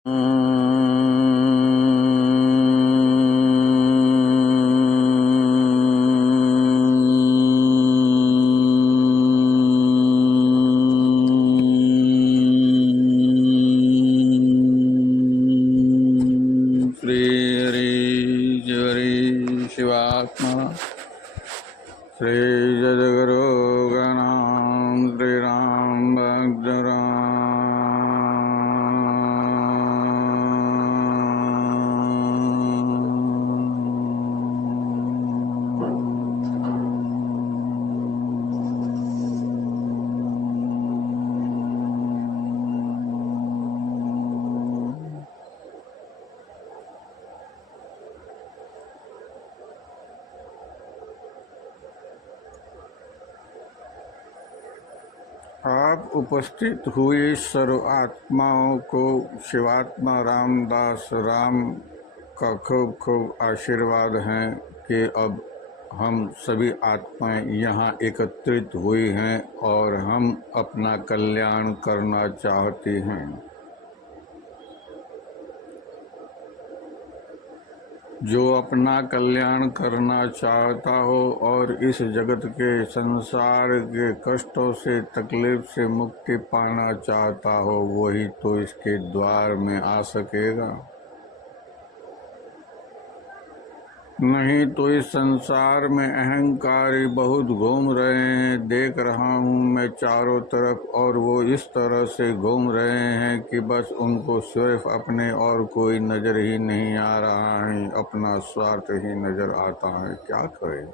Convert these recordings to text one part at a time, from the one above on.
श्री हरि शिवात्मा श्री जगद्गुरु गणाम श्री राम भक्त आप उपस्थित हुई सर्व आत्माओं को शिवात्मा रामदास राम का खूब खूब आशीर्वाद है कि अब हम सभी आत्माएं यहाँ एकत्रित हुई हैं और हम अपना कल्याण करना चाहती हैं। जो अपना कल्याण करना चाहता हो और इस जगत के संसार के कष्टों से तकलीफ से मुक्ति पाना चाहता हो वही तो इसके द्वार में आ सकेगा, नहीं तो इस संसार में अहंकारी बहुत घूम रहे हैं। देख रहा हूँ मैं चारों तरफ और वो इस तरह से घूम रहे हैं कि बस उनको सिर्फ अपने और कोई नज़र ही नहीं आ रहा है, अपना स्वार्थ ही नज़र आता है। क्या करें?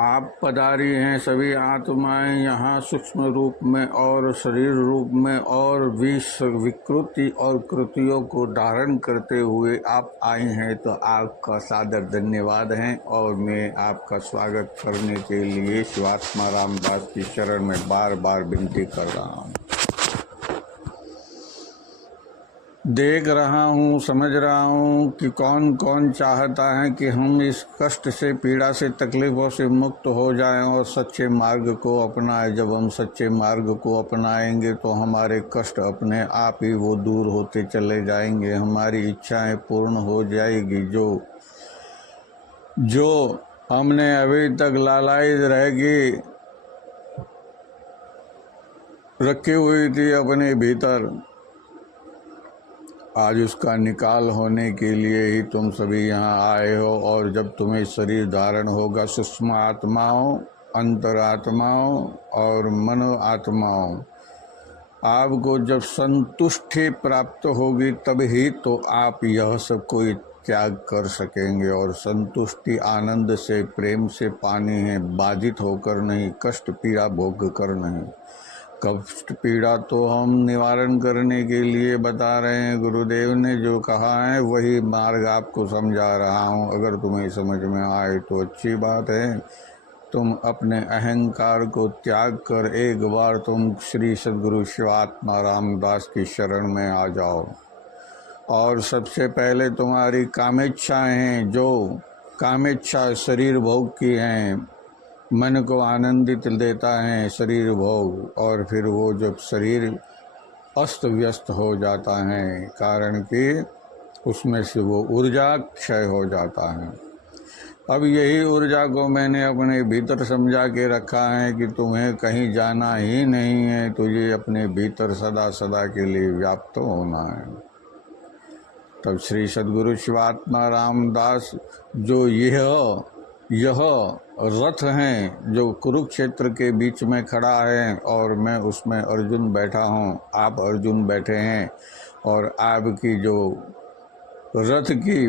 आप पधारी हैं सभी आत्माएं यहाँ सूक्ष्म रूप में और शरीर रूप में और विकृति और कृतियों को धारण करते हुए आप आए हैं, तो आपका सादर धन्यवाद है। और मैं आपका स्वागत करने के लिए शिवात्मा रामदास की शरण में बार बार विनती कर रहा हूँ। देख रहा हूँ, समझ रहा हूँ कि कौन कौन चाहता है कि हम इस कष्ट से, पीड़ा से, तकलीफों से मुक्त हो जाएं और सच्चे मार्ग को अपनाएं। जब हम सच्चे मार्ग को अपनाएंगे तो हमारे कष्ट अपने आप ही वो दूर होते चले जाएंगे, हमारी इच्छाएं पूर्ण हो जाएगी। जो हमने अभी तक लालाई रहेगी रखी हुई थी अपने भीतर, आज उसका निकाल होने के लिए ही तुम सभी यहाँ आए हो। और जब तुम्हें शरीर धारण होगा, सूक्ष्म आत्माओं, अंतरात्माओं और मनो आत्माओं, आपको जब संतुष्टि प्राप्त होगी तब ही तो आप यह सब कोई त्याग कर सकेंगे। और संतुष्टि आनंद से, प्रेम से पानी है, बाधित होकर नहीं, कष्ट पीड़ा भोग कर नहीं। कष्ट पीड़ा तो हम निवारण करने के लिए बता रहे हैं। गुरुदेव ने जो कहा है वही मार्ग आपको समझा रहा हूँ। अगर तुम्हें समझ में आए तो अच्छी बात है। तुम अपने अहंकार को त्याग कर एक बार तुम श्री सद्गुरु शिवात्मा रामदास की शरण में आ जाओ। और सबसे पहले तुम्हारी कामेच्छाएं हैं, जो कामेच्छा शरीर भोग की हैं, मन को आनंदित देता है शरीर भोग, और फिर वो जब शरीर अस्त व्यस्त हो जाता है, कारण कि उसमें से वो ऊर्जा क्षय हो जाता है। अब यही ऊर्जा को मैंने अपने भीतर समझा के रखा है कि तुम्हें कहीं जाना ही नहीं है, तुझे अपने भीतर सदा सदा के लिए व्याप्त होना है। तब श्री सद्गुरु शिवात्मा रामदास जो यह रथ हैं, जो कुरुक्षेत्र के बीच में खड़ा है और मैं उसमें अर्जुन बैठा हूँ, आप अर्जुन बैठे हैं, और आपकी जो रथ की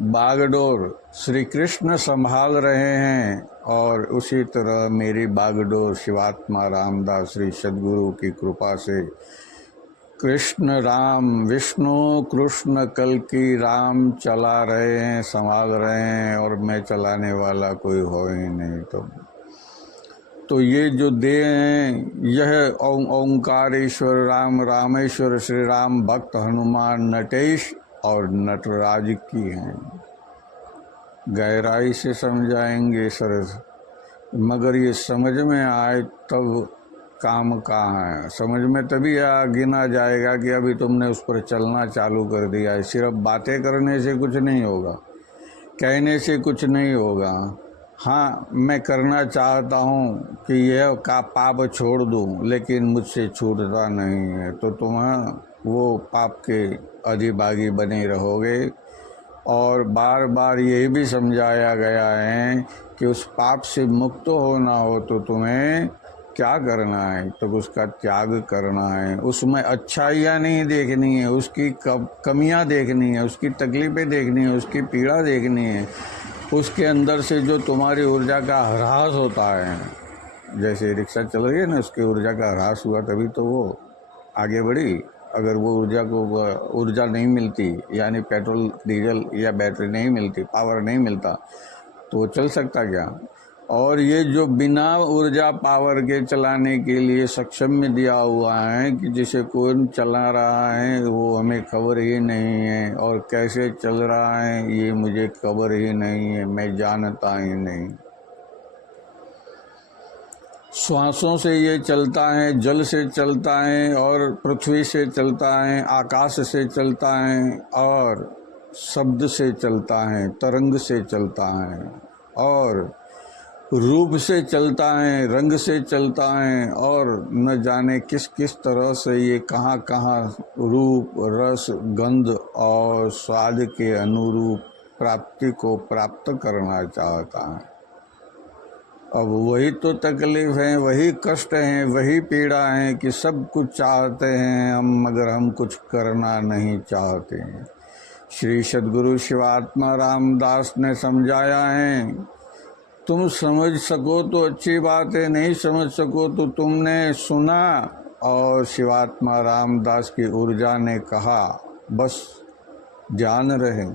बागडोर श्री कृष्ण संभाल रहे हैं, और उसी तरह मेरी बागडोर शिवात्मा रामदास श्री सद्गुरु की कृपा से कृष्ण राम, विष्णु कृष्ण कल की राम चला रहे हैं, संभाल रहे हैं, और मैं चलाने वाला कोई हो ही नहीं। तो ये जो देह हैं, यह ओंकार ईश्वर राम, रामेश्वर श्री राम, भक्त हनुमान, नटेश और नटराज की हैं। गहराई से समझाएंगे सरस, मगर ये समझ में आए तब काम कहाँ है। समझ में तभी गिना जाएगा कि अभी तुमने उस पर चलना चालू कर दिया है। सिर्फ बातें करने से कुछ नहीं होगा, कहने से कुछ नहीं होगा। हाँ, मैं करना चाहता हूँ कि यह का पाप छोड़ दूँ, लेकिन मुझसे छूटता नहीं है, तो तुम वो पाप के अधिभागी बने रहोगे। और बार बार यही भी समझाया गया है कि उस पाप से मुक्त होना हो तो तुम्हें क्या करना है, तो उसका त्याग करना है। उसमें अच्छाइयाँ नहीं देखनी है, उसकी कमियाँ देखनी है, उसकी तकलीफ़ें देखनी है, उसकी पीड़ा देखनी है। उसके अंदर से जो तुम्हारी ऊर्जा का ह्रास होता है, जैसे रिक्शा चल रही है ना, उसकी ऊर्जा का ह्रास हुआ तभी तो वो आगे बढ़ी। अगर वो ऊर्जा नहीं मिलती, यानी पेट्रोल डीजल या बैटरी नहीं मिलती, पावर नहीं मिलता, तो वो चल सकता क्या। और ये जो बिना ऊर्जा पावर के चलाने के लिए सक्षम में दिया हुआ है कि जिसे कौन चला रहा है वो हमें खबर ही नहीं है, और कैसे चल रहा है ये मुझे खबर ही नहीं है, मैं जानता ही नहीं। श्वासों से ये चलता है, जल से चलता है, और पृथ्वी से चलता है, आकाश से चलता है, और शब्द से चलता है, तरंग से चलता है, और रूप से चलता है, रंग से चलता है, और न जाने किस किस तरह से ये कहाँ कहाँ रूप, रस, गंध और स्वाद के अनुरूप प्राप्ति को प्राप्त करना चाहता है। अब वही तो तकलीफ है, वही कष्ट है, वही पीड़ा है कि सब कुछ चाहते हैं हम, मगर हम कुछ करना नहीं चाहते हैं। श्री सद्गुरु शिवात्मा रामदास ने समझाया है, तुम समझ सको तो अच्छी बात है, नहीं समझ सको तो तुमने सुना। और शिवात्मा रामदास की ऊर्जा ने कहा, बस ध्यान रहे,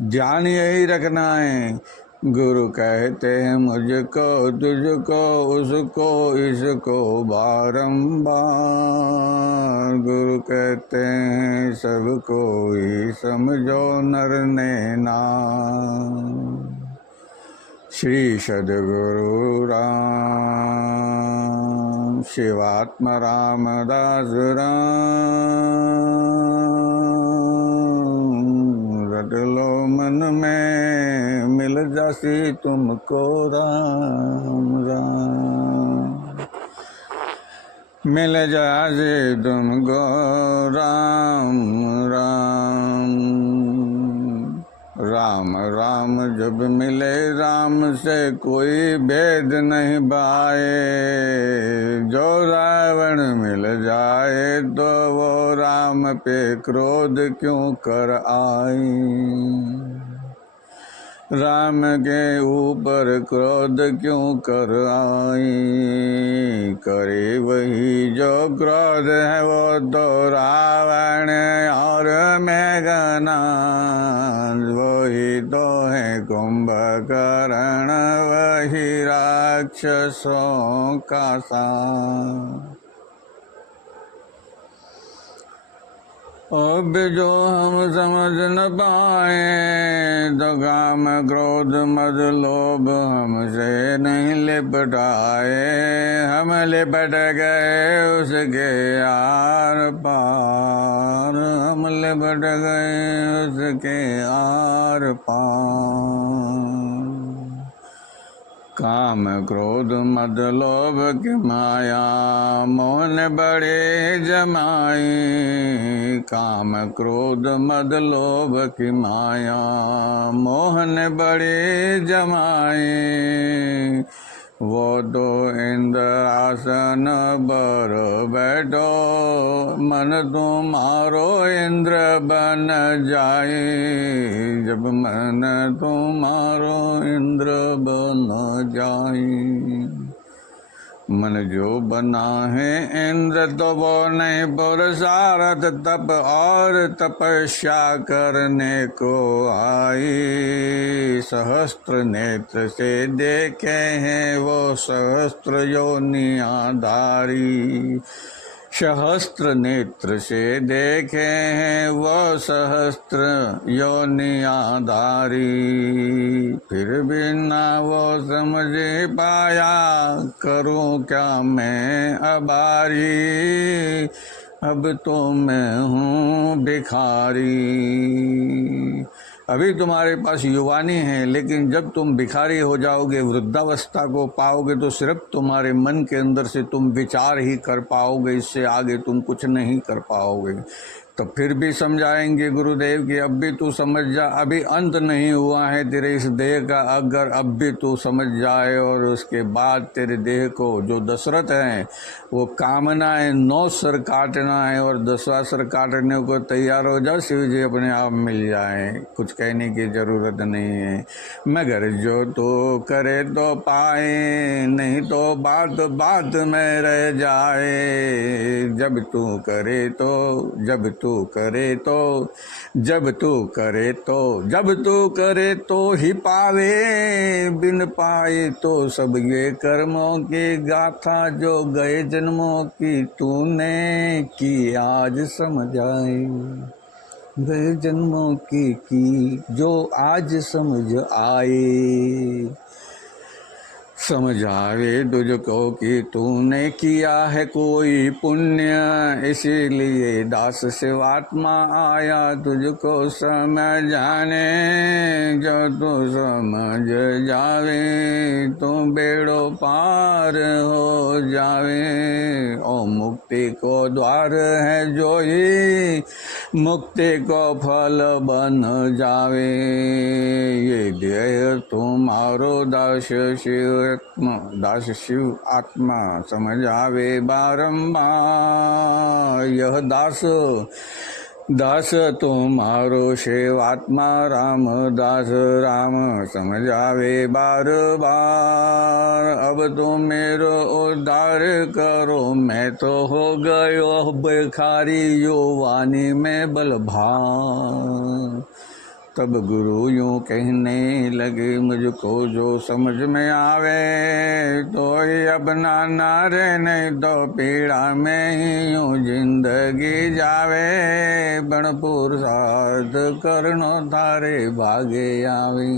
ध्यान यही रखना है। गुरु कहते हैं मुझको, तुझको, उसको, इसको बारंबार। गुरु कहते हैं सबको ही समझो नर ने नाम। श्री सद्गुरु राम शिवात्मा रामदास राम, रट लो मन में मिल जासी तुमको राम राम, मिल जासी तुमको राम राम। राम राम जब मिले राम से कोई भेद नहीं भाए, जो रावण मिल जाए तो वो राम पे क्रोध क्यों कर आई। राम के ऊपर क्रोध क्यों कर आई, करे वही जो क्रोध है वो तो रावण और मेघनाद, वही तो है कुंभकर्ण, वही राक्षसों का साथ। अब जो हम समझ न पाए तो काम क्रोध मद लोभ हमसे नहीं लिपटाए, हम लिपट गए उसके आर पार, हम लिपट गए उसके आर पार। काम क्रोध मद लोभ की माया मोहन बड़े जमाई, काम क्रोध मद लोभ की माया मोहन बड़े जमाई। वो तो इंद्र आसन पर बैठो, मन तुम्हारो इंद्र बन जाए, जब मन तुम्हारो इंद्र बन जाए। मन जो बना है इंद्र तो वो नहीं पुरुषार्थ तप और तपस्या करने को आई। सहस्त्र नेत्र से देखे हैं वो सहस्त्र योनियाधारी, सहस्त्र नेत्र से देखे हैं वह सहस्त्र योनियाधारी, फिर भी ना वो समझ पाया करूं क्या मैं अबारी, अब तो मैं हूँ भिखारी। अभी तुम्हारे पास युवानी है, लेकिन जब तुम भिखारी हो जाओगे, वृद्धावस्था को पाओगे, तो सिर्फ तुम्हारे मन के अंदर से तुम विचार ही कर पाओगे, इससे आगे तुम कुछ नहीं कर पाओगे। तो फिर भी समझाएंगे गुरुदेव कि अब भी तू समझ जा, अभी अंत नहीं हुआ है तेरे इस देह का, अगर अब भी तू समझ जाए और उसके बाद तेरे देह को, जो दशरथ है वो कामना है 9 सर काटना है और 10वां सर काटने को तैयार हो जा, शिव जी अपने आप मिल जाए, कुछ कहने की जरूरत नहीं है। मगर जो तू करे तो पाए, नहीं तो बात बात में रह जाए, जब तू करे तो, जब तू करे तो, जब तू करे तो, जब तू करे तो ही पावे, बिन पाए तो सब ये कर्मों की गाथा, जो गए जन्मों की तूने की आज समझ आए, गए जन्मों की जो आज समझ आए। समझ आवे तुझको कि तूने किया है कोई पुण्य, इसीलिए दास शिवात्मा आया तुझको समझाने, जो तू समझ जावे तो बेड़ो पार हो जावे, ओ मुक्ति को द्वार है जो ही मुक्ति को फल बन जावे, ये देह तुम्हारो दास शिव, दास शिव आत्मा समझ आवे बारंबार, यह दास दास तुम्हारो शिव आत्मा, राम दास राम समझ आवे बार बार, अब तो मेरो उद्धार करो, मैं तो हो गयो भिखारी, युवानी में बलभार। तब गुरु यूं कहने लगे, मुझको जो समझ में आवे तो ही अपना ना रहने दो, पीड़ा में ही यूं जिंदगी जावे, बण पुरुषार्थ करनो थारे भागे आवे।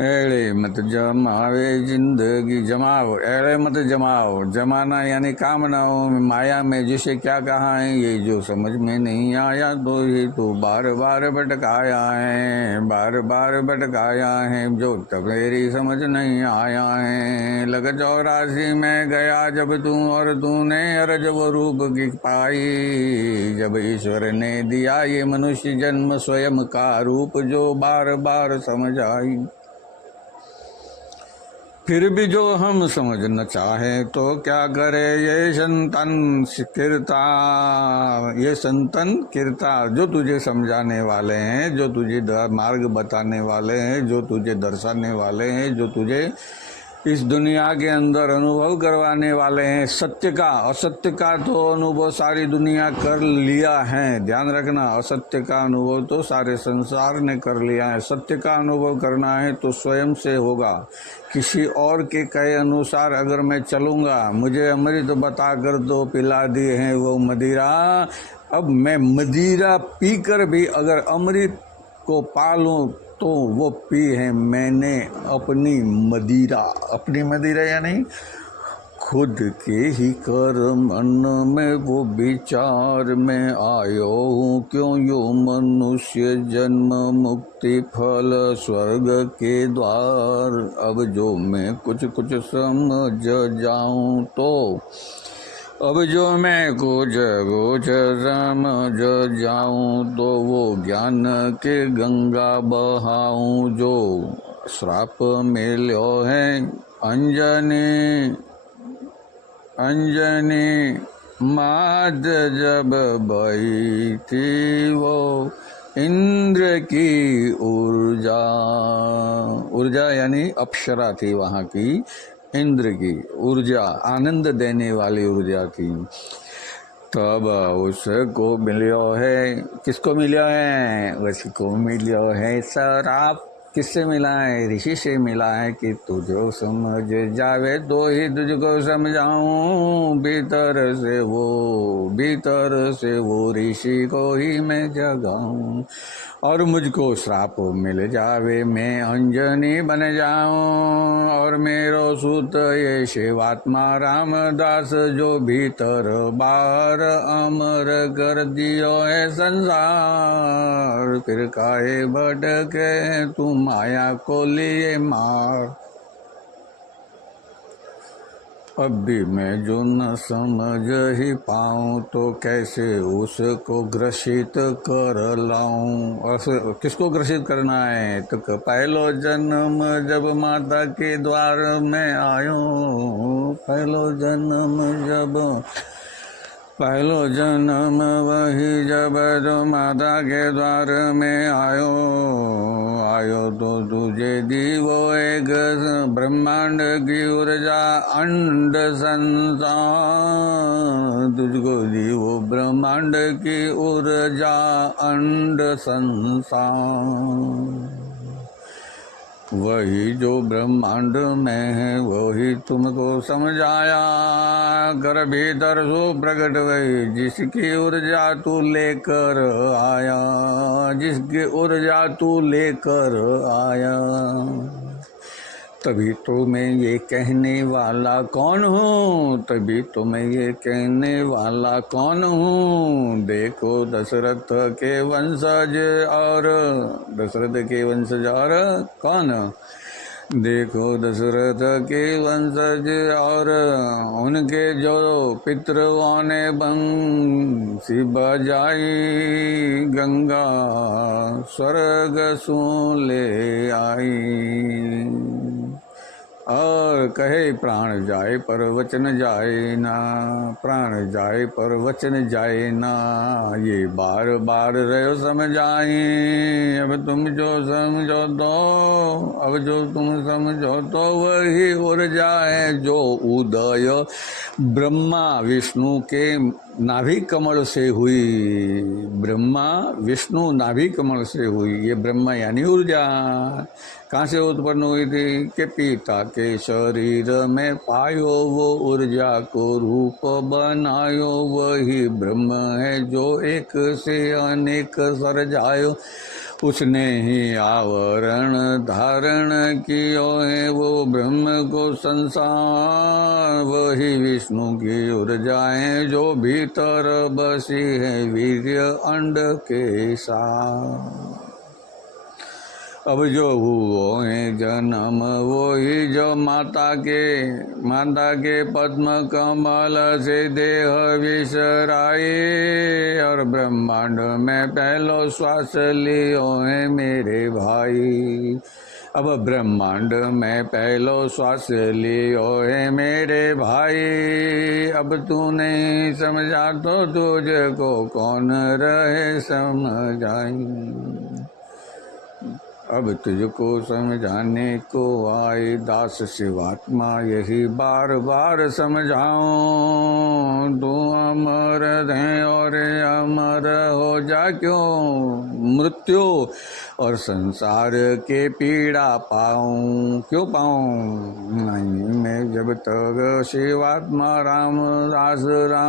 एड़े मत जमावे जिंदगी जमाओ, एड़े मत जमाओ, जमाना यानी कामनाओं में, माया में, जिसे क्या कहा है ये जो समझ में नहीं आया, तो ये तो बार बार भटकाया है, बार बार भटकाया है, जो तबेरी समझ नहीं आया है। लग 84 में गया जब तू और तूने अरज वो रूप की पाई, जब ईश्वर ने दिया ये मनुष्य जन्म, स्वयं का रूप जो बार बार समझ आई। फिर भी जो हम समझना चाहे तो क्या करे, ये संतन किरता, ये संतन किरता, जो तुझे समझाने वाले हैं, जो तुझे मार्ग बताने वाले हैं, जो तुझे दर्शाने वाले हैं, जो तुझे इस दुनिया के अंदर अनुभव करवाने वाले हैं। सत्य का असत्य का तो अनुभव सारी दुनिया कर लिया है, ध्यान रखना, असत्य का अनुभव तो सारे संसार ने कर लिया है। सत्य का अनुभव करना है तो स्वयं से होगा। किसी और के कहे अनुसार अगर मैं चलूँगा, मुझे अमृत बता कर तो पिला दिए हैं वो मदिरा, अब मैं मदिरा पीकर भी अगर अमृत को पालूं तो वो पी है मैंने अपनी मदिरा। अपनी मदिरा यानी खुद के ही कर मन में वो विचार में आयो हूँ, क्यों यो मनुष्य जन्म मुक्ति फल स्वर्ग के द्वार। अब जो मैं कुछ कुछ समझ जाऊँ तो, अब जो मैं कुछ कुछ समझ जाऊं तो वो ज्ञान के गंगा बहाऊं। जो श्राप मिलो है अंजनी अंजनी माद जब बही थी वो इंद्र की ऊर्जा, ऊर्जा यानी अप्सरा थी वहाँ की, इंद्र की ऊर्जा आनंद देने वाली ऊर्जा थी। तब उसको मिलियो है, किसको मिलियो है? उसको मिलियो है शराप किससे मिला है? ऋषि से मिला है कि तुझो समझ जावे तो ही तुझको समझाऊं। भीतर से वो ऋषि को ही मैं जगाऊं। और मुझको श्राप मिल जावे मैं अंजनी बन जाऊं। और मेरो सूत ये शिवात्मा रामदास जो भीतर बाहर अमर कर दियो है संसार। फिर काहे भटके तू माया को लिए मार। अब भी मैं जो न समझ ही पाऊँ तो कैसे उसको ग्रसित कर लाऊं। किसको ग्रसित करना है? तो पहलो जन्म जब माता के द्वार में आयो। पहलो जन्म वही जब जो माता के द्वार में आयो तो तुझे दी वो एक ब्रह्मांड की ऊर्जा अंड संसार। तुझको दी वो ब्रह्मांड की ऊर्जा अंड संसार। वही जो ब्रह्मांड में है वही तुमको समझाया कर भीतर सो प्रकट वही जिसकी ऊर्जा तू लेकर आया। तभी तो मैं ये कहने वाला कौन हूँ। देखो दशरथ के वंशज और कौन? देखो दशरथ के वंशज और उनके जो पितरों ने बंसी बजाई गंगा स्वर्ग सु ले आई। और कहे प्राण जाए पर वचन जाए ना। ये बार बार रहो समझाई। अब तुम समझो तो वही ऊर्जा है जो उदय ब्रह्मा विष्णु के नाभि कमल से हुई। ये ब्रह्मा यानी ऊर्जा कहाँ से उत्पन्न हुई थी? कि पिता के शरीर में पायो वो ऊर्जा को रूप बनायो। वही ब्रह्म है जो एक से अनेक सर्जायो। उसने ही आवरण धारण कियो है वो ब्रह्म को संसार। वही विष्णु की ऊर्जा है जो भीतर बसी है वीर्य अंड के साथ। अब जो हुओ है जन्म वही जो माता के पद्म कमल से देह विसराए। और ब्रह्मांड में पहलो श्वास लियो है मेरे भाई। अब ब्रह्मांड में पहलो श्वास लियो है मेरे भाई। अब तू नहीं समझा तो तुझको कौन रहे समझाई। अब तुझको समझाने को आए दास शिवात्मा यही बार बार समझाऊं। तू अमर है और अमर हो जा क्यों मृत्यु और संसार के पीड़ा क्यों पाऊं। नहीं मैं जब तक शिवात्मा रामदास राम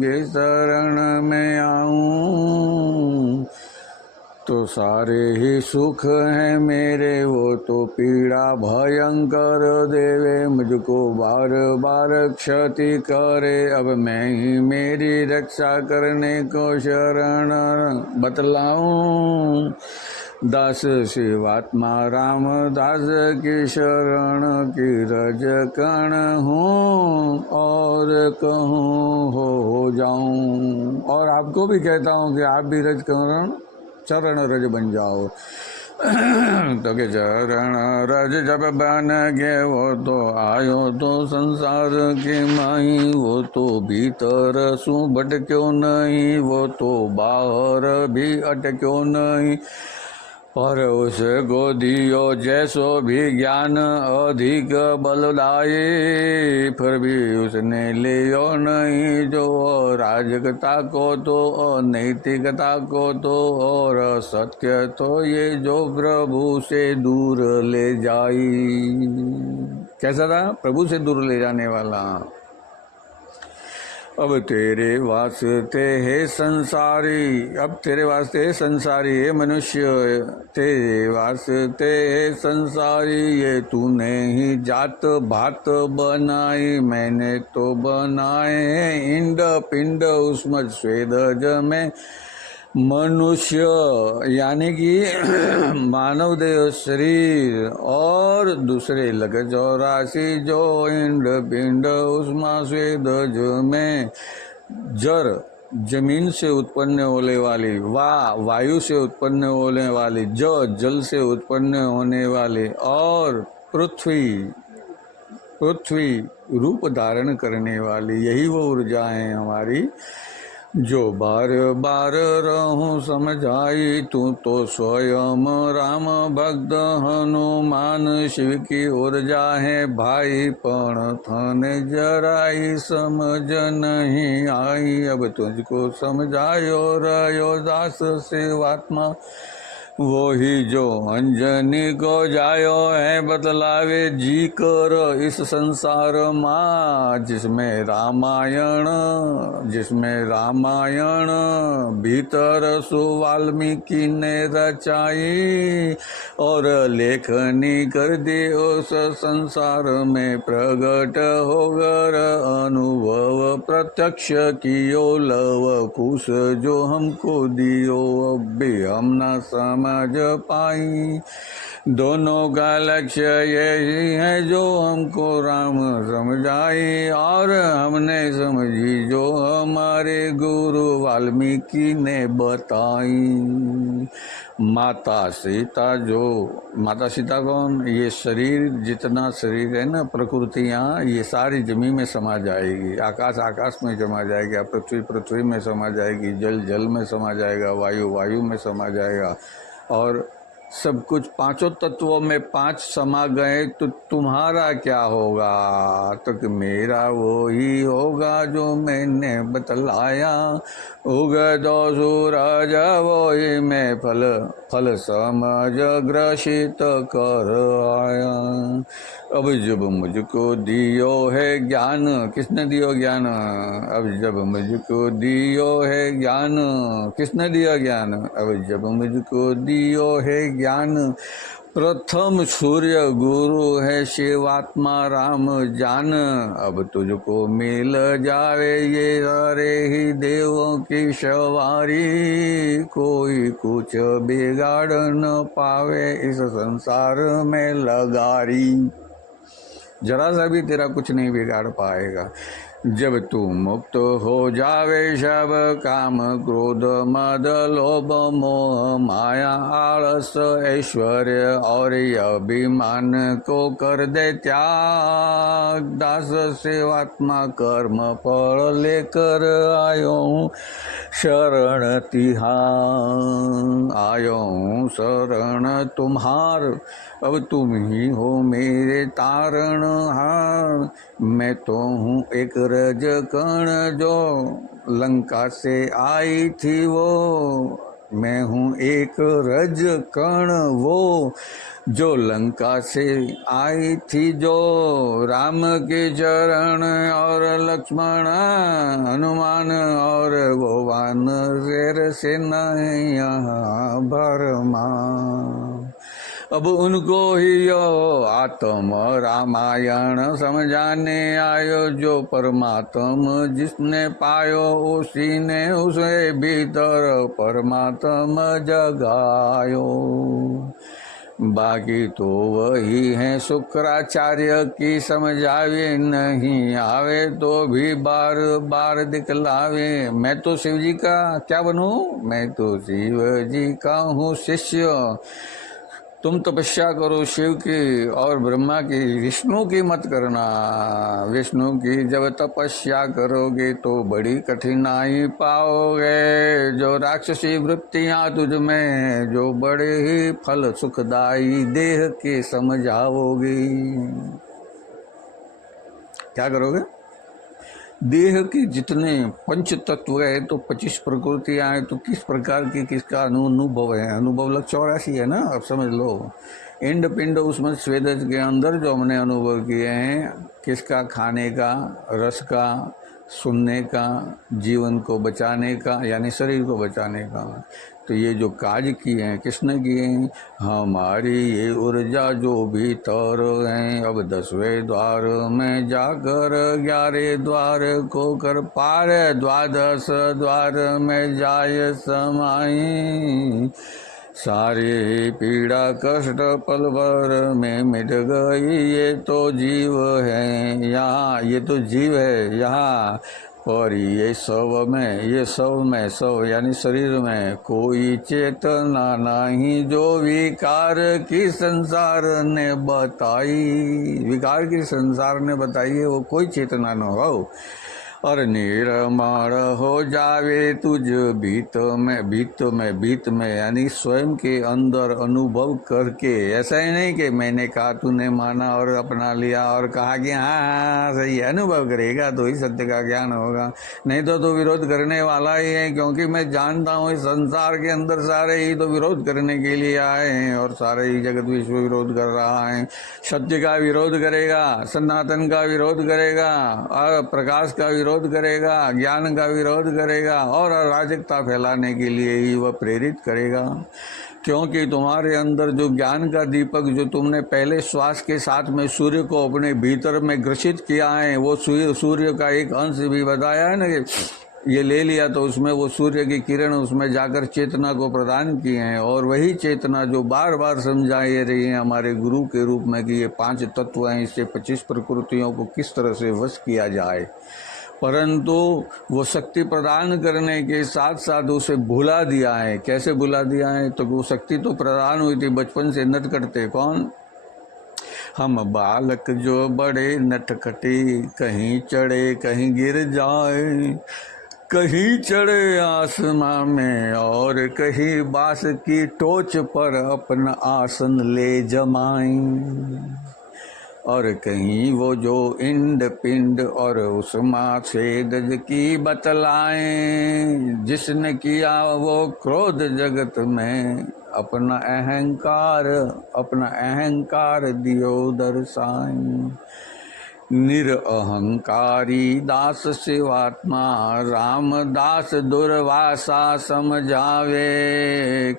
के शरण में आऊं तो सारे ही सुख हैं मेरे। वो तो पीड़ा भयंकर देवे मुझको बार बार क्षति करे। अब मैं ही मेरी रक्षा करने को शरण बतलाऊं। दास शिवात्मा रामदास की शरण की रज कण हूँ और कहूँ हो जाऊं। और आपको भी कहता हूँ कि आप भी रज करण चरण रज बन जाओ। तो के चरण रज जब बन गए वो तो आयो तो संसार की माही। वो तो भीतर सु भटक्यो नहीं वो तो बाहर भी अटक्यो नहीं। पर उसको दियो जैसो भी ज्ञान अधिक बलदायी, फिर भी उसने लियो नहीं जो राजकता को तो अनैतिकता को तो और सत्य तो ये जो प्रभु से दूर ले जाई। कैसा था? प्रभु से दूर ले जाने वाला। अब तेरे वास्ते है संसारी, अब तेरे वास्ते है संसारी, है मनुष्य, तेरे वास्ते है संसारी, ये तूने ही जात भात बनाई, मैंने तो बनाए हैं इंड पिंड उसमें स्वेदज में मनुष्य, यानी कि मानव देह शरीर और दूसरे लग 84 जो इंड पिंड उसमें स्वेदज में, जर जमीन से उत्पन्न होने वाली, वायु से उत्पन्न होने वाली, जल से उत्पन्न होने वाली, और पृथ्वी रूप धारण करने वाली, यही वो ऊर्जा है हमारी जो बार बार रहूं समझाई। तू तो स्वयं राम भक्त हनुमान शिव की ऊर्जा है भाई, पण थने जराई समझ नहीं आई। अब तुझको समझायो रयो दास सेवात्मा, वो ही जो अंजनी को जायो है बतलावे जी कर इस संसार माँ, जिसमें रामायण भीतर सु वाल्मीकि ने रचाई, और लेखनी कर दी उस संसार में प्रगट होकर अनुभव प्रत्यक्ष कियो लव कुश जो हमको दियो, अब भी हम ना समझ पाई। दोनों का लक्ष्य यही है जो हमको राम समझाई, और हमने समझी जो हमारे गुरु वाल्मीकि ने बताई। माता सीता कौन? ये शरीर, जितना शरीर है ना, प्रकृतियाँ, ये सारी जमीन में समा जाएगी, आकाश में समा जाएगा, पृथ्वी में समा जाएगी, जल में समा जाएगा, वायु में समा जाएगा, और सब कुछ पांचों तत्वों में 5 समा गए तो तुम्हारा क्या होगा? तो कि मेरा वो ही होगा जो मैंने बतलाया, उगतो सूरज वो ही मैं फल समझ ग्रसित कर आया। अब जब मुझको दियो है ज्ञान, किसने दियो ज्ञान? अब जब मुझको दियो है ज्ञान, किसने दिया ज्ञान? अब जब मुझको दियो है ज्ञान, प्रथम सूर्य गुरु है शिवात्मा राम जान। अब तुझको मिल जावे ये सारे ही देवों की सवारी, कोई कुछ बिगाड़ न पावे इस संसार में लगारी। जरा सा भी तेरा कुछ नहीं बिगाड़ पाएगा। जब तू मुक्त हो जावे सब काम क्रोध मद लोभ मोह माया आलस ऐश्वर्य और अभिमान को कर दे त्याग, दास सेवात्मा कर्म फल लेकर आयो हूँ शरण तिहार, आयो हूँ शरण तुम्हार। अब तुम ही हो मेरे तारणहार, मैं तो हूँ एक रज कण जो लंका से आई थी वो, मैं हूँ एक रज कण वो जो लंका से आई थी, जो राम के चरण और लक्ष्मण हनुमान और वो वानर सेना यहाँ भरमा। अब उनको ही यो आत्म रामायण समझाने आयो, जो परमात्म जिसने पायो उसी ने उसे भीतर परमात्म जगायो। बाकी तो वही है शुक्राचार्य की समझावे, नहीं आवे तो भी बार बार दिखलावे। मैं तो शिव जी का क्या बनूं? मैं तो शिव जी का हूँ शिष्य, तुम तपस्या करो शिव की और ब्रह्मा की, विष्णु की मत करना। विष्णु की जब तपस्या करोगे तो बड़ी कठिनाई पाओगे। जो राक्षसी वृत्तियां तुझ में, जो बड़े ही फल सुखदाई देह के समझाओगे। क्या करोगे? देह के जितने पंच तत्व है तो 25 प्रकृतियां हैं, तो किस प्रकार की किसका अनुभव है? अनुभव लग 84 है ना, अब समझ लो। इंड पिंड उसमें स्वेदज के अंदर जो हमने अनुभव किए हैं, किसका? खाने का, रस का, सुनने का, जीवन को बचाने का यानी शरीर को बचाने का। तो ये जो कार्य किए हैं किसने किए हैं? हमारी ये ऊर्जा जो भीतर है, अब 10वें द्वार में जाकर 11 द्वार को कर पार, 12 द्वार में जाए समाई। सारी पीड़ा कष्ट पल भर में मिट गई। ये तो जीव है यहाँ, ये तो जीव है यहाँ, और ये सब में सब यानी शरीर में कोई चेतना नहीं। जो विकार की संसार ने बताई, विकार की संसार ने बताई है, वो कोई चेतना न हो। और निर्मल हो जावे तुझ भीत में यानी स्वयं के अंदर अनुभव करके। ऐसा ही नहीं कि मैंने कहा तूने माना और अपना लिया और कहा कि हाँ सही है। अनुभव करेगा तो ही सत्य का ज्ञान होगा, नहीं तो तू विरोध करने वाला ही है। क्योंकि मैं जानता हूँ इस संसार के अंदर सारे ही तो विरोध करने के लिए आए हैं, और सारे ही जगत विश्व विरोध कर रहा है। सत्य का विरोध करेगा, सनातन का विरोध करेगा, और प्रकाश का विरोध करेगा, ज्ञान का विरोध करेगा, और अराजकता फैलाने के लिए ही वह प्रेरित करेगा। क्योंकि तुम्हारे अंदर जो ज्ञान का दीपक जो तुमने पहले श्वास के साथ में सूर्य को अपने भीतर में ग्रसित किया है, वो सूर्य का एक अंश भी बताया है ना कि ये ले लिया तो उसमें वो सूर्य की किरण उसमें जाकर चेतना को प्रदान किए हैं। और वही चेतना जो बार बार समझाई रही है हमारे गुरु के रूप में कि ये 5 तत्व हैं, इससे 25 प्रकृतियों को किस तरह से वश किया जाए। परंतु वो शक्ति प्रदान करने के साथ साथ उसे भुला दिया है। कैसे भुला दिया है? तो वो शक्ति तो प्रदान हुई थी बचपन से नटखटते। कौन? हम बालक जो बड़े नटखटे, कहीं चढ़े कहीं गिर जाए, कहीं चढ़े आसमां में और कहीं बांस की टोच पर अपना आसन ले जमाएं। और कहीं वो जो इंड पिंड और उष्मा छेदज की बतलाएं, जिसने किया वो क्रोध जगत में अपना अहंकार दियो दर्शाएं। निरअहंकारी दास शिवात्मा रामदास दुर्वासा समझावे।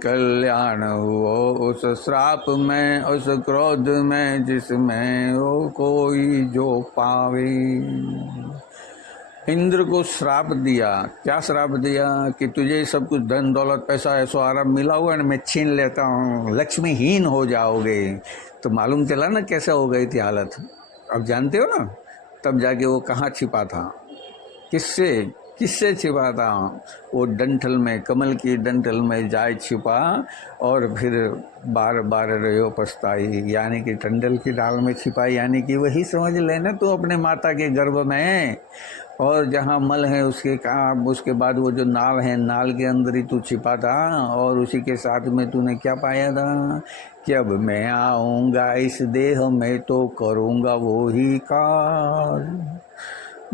कल्याण हुओ उस श्राप में, उस क्रोध में जिसमें वो कोई जो पावे। इंद्र को श्राप दिया। क्या श्राप दिया? कि तुझे सब कुछ धन दौलत पैसा ऐसो आराम मिला हुआ है, मैं छीन लेता हूँ, लक्ष्मीहीन हो जाओगे। तो मालूम चला ना कैसा हो गई थी हालत। अब जानते हो ना, तब जाके वो कहाँ छिपा था, किससे छिपा था? वो डंठल में, कमल की डंठल में जाए छिपा, और फिर बार बार रहो पछताई, यानी कि डंठल की डाल में छिपा, यानी कि वही समझ लेना तू अपने माता के गर्भ में। और जहाँ मल है उसके बाद वो जो नाल है, नाल के अंदर ही तू छिपा था। और उसी के साथ में तूने क्या पाया था कि अब मैं आऊँगा इस देह में तो करूँगा वो ही कार्य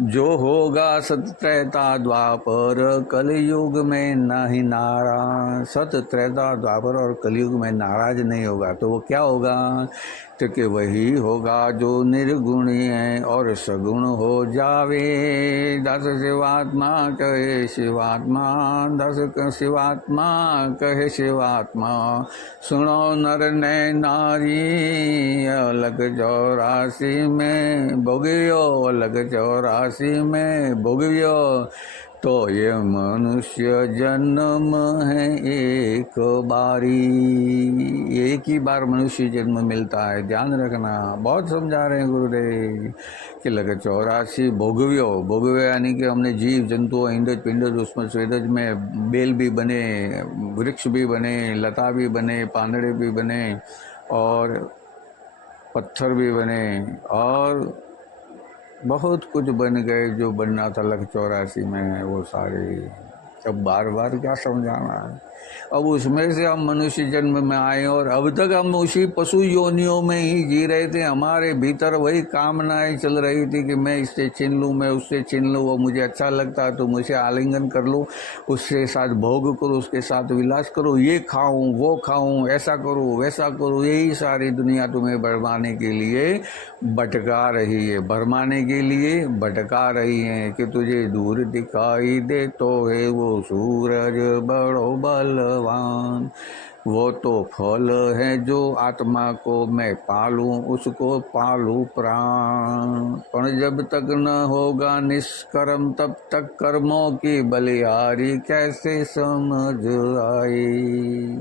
जो होगा सत त्रेता द्वापर कलयुग में नहीं नाराज। सत त्रेता द्वापर और कलयुग में नाराज नहीं होगा तो वो क्या होगा? तो कि वही होगा जो निर्गुणी है और सगुण हो जावे। दस शिवात्मा कहे शिवात्मा, दस शिवात्मा कहे शिवात्मा। सुनो नर ने नारी, अलग 84 में भोगियो, अलग 84 में भोगियो। तो ये मनुष्य जन्म है एक बारी, एक ही बार मनुष्य जन्म मिलता है, ध्यान रखना। बहुत समझा रहे हैं गुरुदेव कि लगे 84 भोगव्यो, भोगव्यो यानी कि हमने जीव जंतु इंद्रज पिंडज उसमें स्वेदज में बेल भी बने, वृक्ष भी बने, लता भी बने, पांदड़े भी बने, और पत्थर भी बने और बहुत कुछ बन गए, जो बनना था लख 84 में वो सारे। अब बार बार क्या समझाना है। अब उसमें से हम मनुष्य जन्म में आए और अब तक हम उसी पशु योनियों में ही जी रहे थे। हमारे भीतर वही कामनाएं चल रही थी कि मैं इससे छीन लूँ, मैं उससे छीन लूँ, वो मुझे अच्छा लगता है तो मुझे आलिंगन कर लूँ, उसके साथ भोग करूँ, उसके साथ विलास करूँ, ये खाऊं वो खाऊं, ऐसा करूँ वैसा करूँ। यही सारी दुनिया तुम्हें भरमाने के लिए भटका रही है, भरमाने के लिए भटका रही है कि तुझे दूर दिखाई दे तो है वो सूरज बड़ो बलवान, वो तो फल है जो आत्मा को मैं पालूं, उसको पालूं प्राण। पर जब तक न होगा निष्कर्म तब तक कर्मों की बलिहारी कैसे समझ आई।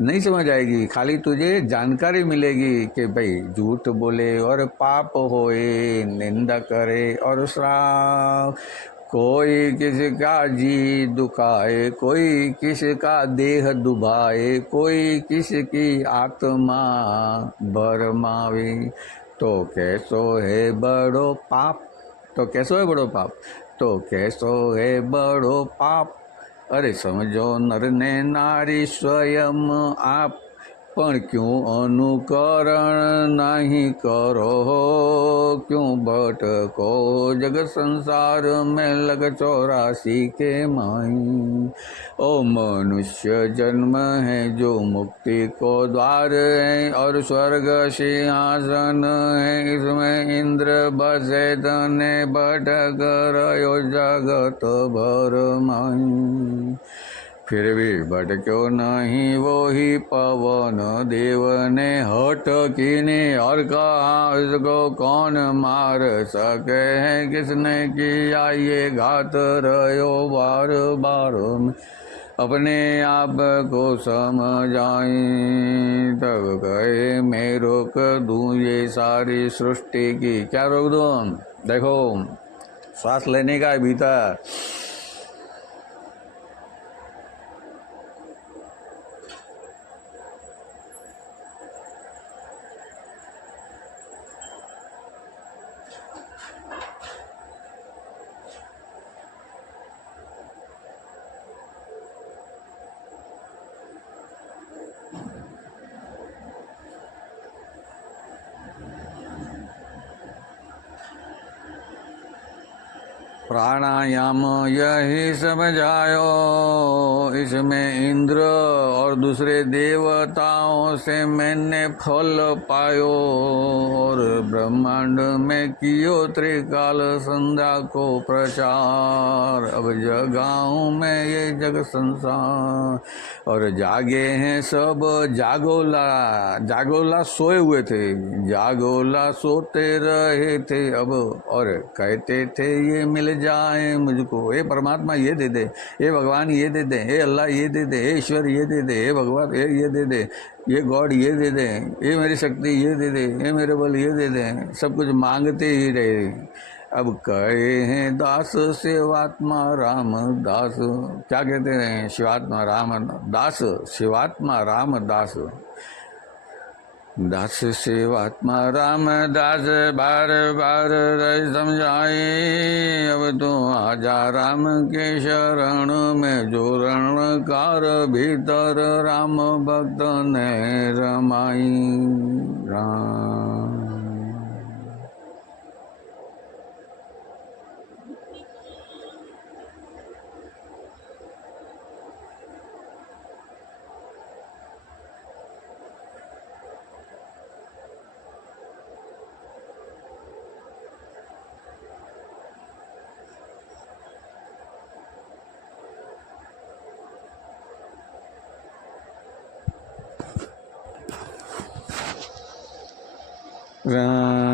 नहीं समझ आएगी। खाली तुझे जानकारी मिलेगी कि भाई झूठ बोले और पाप होए, निंदा करे और श्राप, कोई किसी का जी दुखाए, कोई किसी का देह दुभाए, कोई किसी की आत्मा भरमावे, तो कैसो है बड़ो पाप, तो कैसो है बड़ो पाप, तो कैसो है बड़ो पाप। अरे समझो नर ने नारी स्वयं आप, पण क्यों अनुकरण नहीं करो हो, क्यों भटको जग संसार में लग 84 के माई। ओ मनुष्य जन्म है जो मुक्ति को द्वार है और स्वर्ग सिंहासन है, इसमें इंद्र बसे तने भटक रहो जगत भर माई। फिर भी भटक्यो नहीं वो ही पवन देव ने हट कीने, और कहा इसको कौन मार सके है, किसने किया ये घात रहो बार बार में, अपने आप को समझाई। तब कहे मैं रोक दूं ये सारी सृष्टि की, क्या रोक दूं? देखो श्वास लेने का भीतर, प्राणायाम यही समझायो, इसमें इंद्र और दूसरे देवताओं से मैंने फल पायो, और ब्रह्मांड में कियो त्रिकाल संध्या को प्रचार। अब जगाऊं मैं ये जग संसार, और जागे हैं सब जागोला, जागोला सोए हुए थे, जागोला सोते रहे थे अब, और कहते थे ये मिल जाए मुझको, हे परमात्मा ये दे दे, हे भगवान ये दे दे, हे अल्लाह ये दे दे, हे ईश्वर ये दे दे, हे भगवान ये दे दे, ये गॉड ये दे दे, ये मेरी शक्ति ये दे दे, ये मेरे बल ये दे दे। सब कुछ मांगते ही रहे। अब कहे हैं दास शिवात्मा राम दास, क्या कहते हैं? शिवात्मा राम दास, शिवात्मा राम दास, दास शिवात्मा राम दास, बार बार समझाए। अब तो आजा राम के शरण में, जो रणकार भीतर राम भक्त ने रमाई। राम